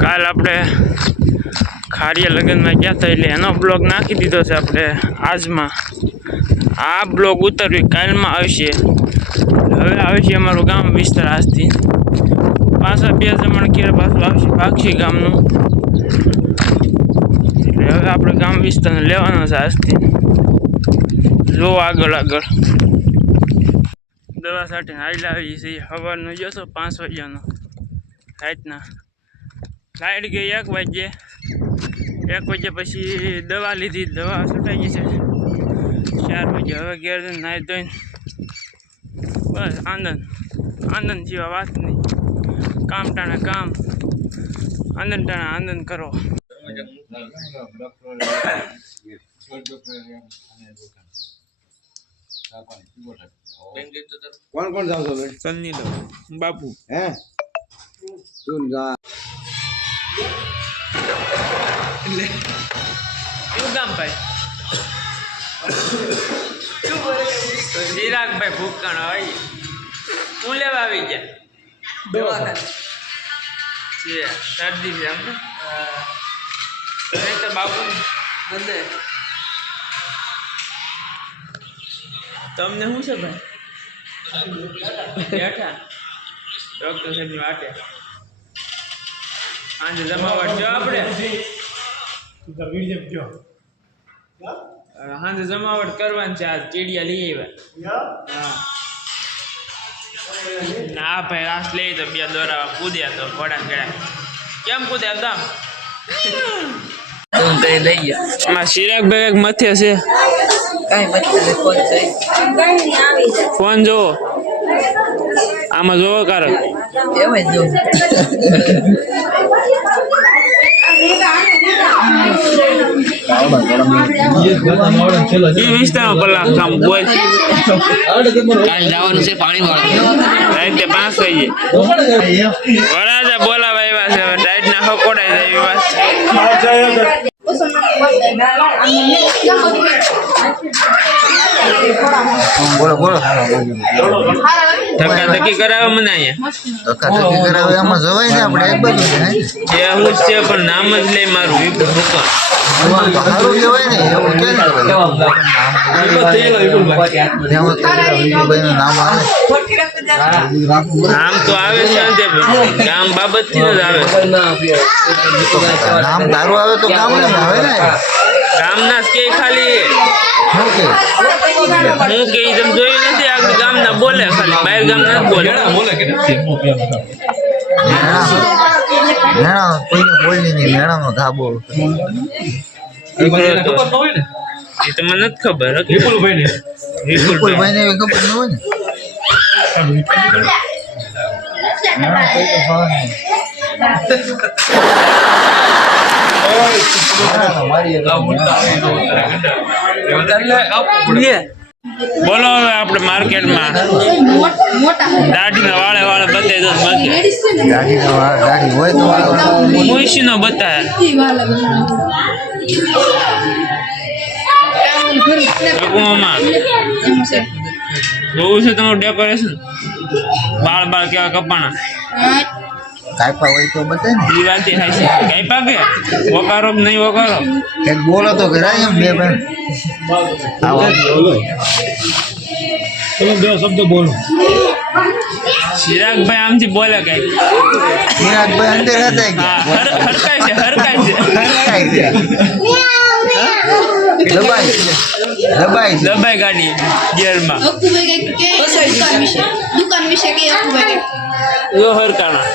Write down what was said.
કાલ આપણે ખારિયા લગ્નમાં ગયા હતા એટલે એનો બ્લોગ નાખી દીધો છે આપણે આજમાં. આ બ્લોગ ઉતરવી કાલમાં આવશે. હવે આવશે અમારું ગામ વિસ્તાર આજથી. પાછા બે જમણ ક્યારે પાછું આવશે પાક્ષી ગામનું. એટલે હવે આપણે ગામ વિસ્તારને લેવાનો છે આજથી. જો આગળ આગળ. દવા સાથે હાલ આવી છે. સવારનો જશો પાંચ વાગ્યાનો. રાતના. લાઈટ ગઈ એક વાગ્યે. એક વાગે પછી દવા લીધી દવા છૂટાઈ ગઈ છે. ચાર વાગે હવે ઘેર નાહી ધોઈને બસ આનંદ આનંદ જેવા વાત નહીં કામ ટાણે કામ આનંદ ટાણે આનંદ કરો. કોણ કોણ જાવ છો સન્ની બાપુ. હે? તું જા શું કામ ભાઈ? ચિરાગભાઈ ભૂકાણ હોય. હું લેવા આવી ગયા? છે શરદી છે એમને? તો બાપુ તમને શું છે ભાઈ? બેઠા. ડૉક્ટર સાહેબની વાટે. આજે જમાવટ જો આપણે. સાંજે જમાવટ કરવાની છે આજ. ચીડિયા લઈ આવ્યા. હા. ના ભાઈ રાસ લઈ તો બે દોરા કૂદ્યા તો ઘોડા ગળા કેમ કૂદ્યા દમ આમાં? ચિરાગભાઈ મથે છે. ફોન જોવો. આમાં જોવો કારક વિસ્તારમાં કલાક કામ બોલ કાલ જવાનું છે પાણી વાળા. પાંચ વાગે. વરાજા બોલાવા એવા છે ડાયટ ના હકોડાઈ જાય એવી બોલો બોલો ધક્કા ધક્કી કરાવે મને અહીંયા? ધક્કા ધક્કી કરાવે એમાં જવાય ને આપણે એક બાજુ છે હું છે પણ નામ જ લઈ મારું વિપુલ તો સારું કહેવાય ને એવું કેમ નામ તો આવે છે ગામ બાબતથી જ આવે નામ તારું આવે તો કામ ને આવે ને. ગામના ના કે ખાલી. શું કે હું કે તમે જોયું નથી આ ગામના બોલે ખાલી બહાર ગામ ના બોલે. મેણા મેણા કોઈને બોલી નહીં મેણામાં ધાબો એ તો મને નથી ખબર વિપુલભાઈ વિપુલભાઈને ને ખબર ન હોય ને મારી બોલો હવે આપણે માર્કેટમાં. દાઢીના વાળે વાળે બતાવી દો ગાડીનો વાળ- દાઢી હોય તો વાળ- મુઈશી નો બતાવે જોવું છે તમારું ડેકોરેશન બાળ બાળ કેવા કપાણા? કાપ્યા હોય તો બતાય ને. ઈ થાય છે. કાયપા કે? વકારો નહીં વકારો કંઈક બોલો તો કરાય એમ બે બેન આ વાત બોલો. ચિરાગભાઈ આમથી બોલે કઈ. ચિરાગભાઈ અંદર હતા હરકાય છે હરકાય છે. હરખાઈ ગયા દબાઈ દબાઈ. દબાઈ ગાડી ગિયરમાં દુકાન વિશે. દુકાન વિશે કે અકુભાઈ જો હરકાણા